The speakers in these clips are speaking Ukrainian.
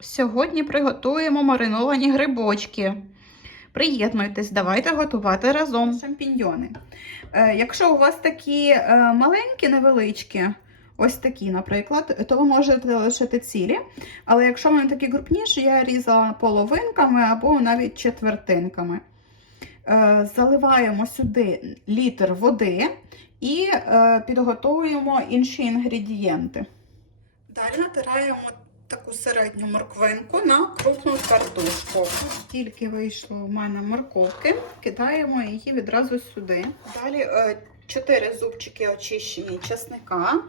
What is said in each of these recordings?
Сьогодні приготуємо мариновані грибочки. Приєднуйтесь, давайте готувати разом шампіньйони. Е, якщо у вас такі е, маленькі, невеличкі, ось такі, наприклад, то ви можете лишити цілі. Але якщо вони такі крупніші, я різала половинками або навіть четвертинками. Е, заливаємо сюди літр води і підготовуємо інші інгредієнти. Далі натираємо таку середню морквинку на крупну картошку. Тільки вийшло в мене морковки, кидаємо її відразу сюди. Далі 4 зубчики очищені чесника.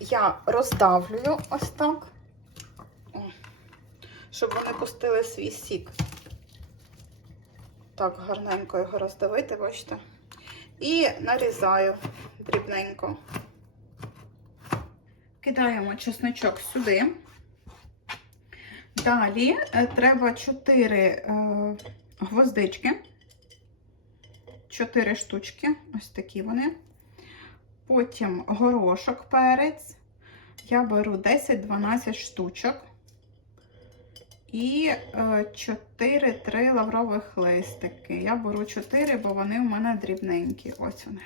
Я роздавлюю ось так, щоб вони пустили свій сік. Так, гарненько його роздавити, бачите. І нарізаю дрібненько. Кидаємо чесночок сюди. Далі е, треба 4 е, гвоздички. 4 штучки, ось такі вони. Потім горошок перець. Я беру 10-12 штучок. І 4-3 лаврових листики. Я беру 4, бо вони у мене дрібненькі. Ось вони.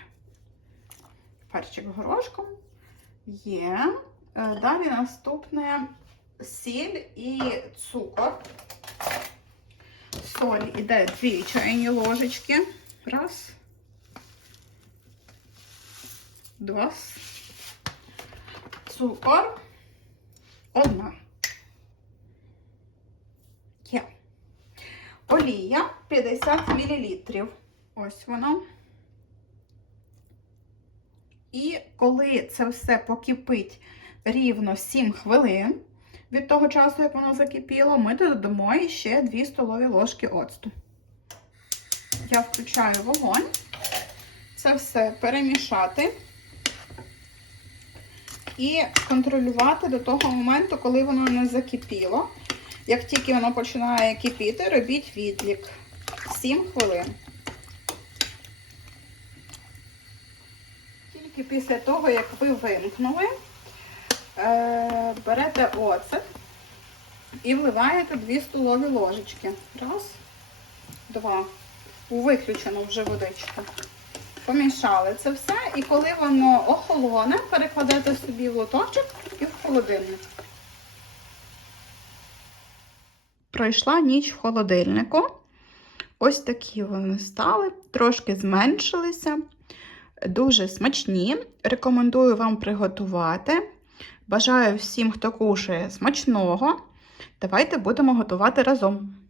Перчик горошком є. Е, Далі наступне сіль і цукор. Соль іде 2 чайні ложечки. Раз. Два. Цукор. Одна. Є. Олія 50 мл. Ось вона. І коли це все покипить рівно 7 хвилин, від того часу, як воно закипіло, ми додамо ще 2 столові ложки оцту. Я включаю вогонь. Це все перемішати і контролювати до того моменту, коли воно не закипіло. Як тільки воно починає кипіти, робіть відлік 7 хвилин. Тільки після того, як ви вимкнули, берете оцет і вливаєте 2 столові ложечки. Раз, два. Виключену вже водичку. Помішали це все, і коли воно охолоне, перекладете собі в лоточок і в холодильник. Пройшла ніч в холодильнику. Ось такі вони стали, трошки зменшилися. Дуже смачні. Рекомендую вам приготувати. Бажаю всім, хто кушає, смачного. Давайте будемо готувати разом.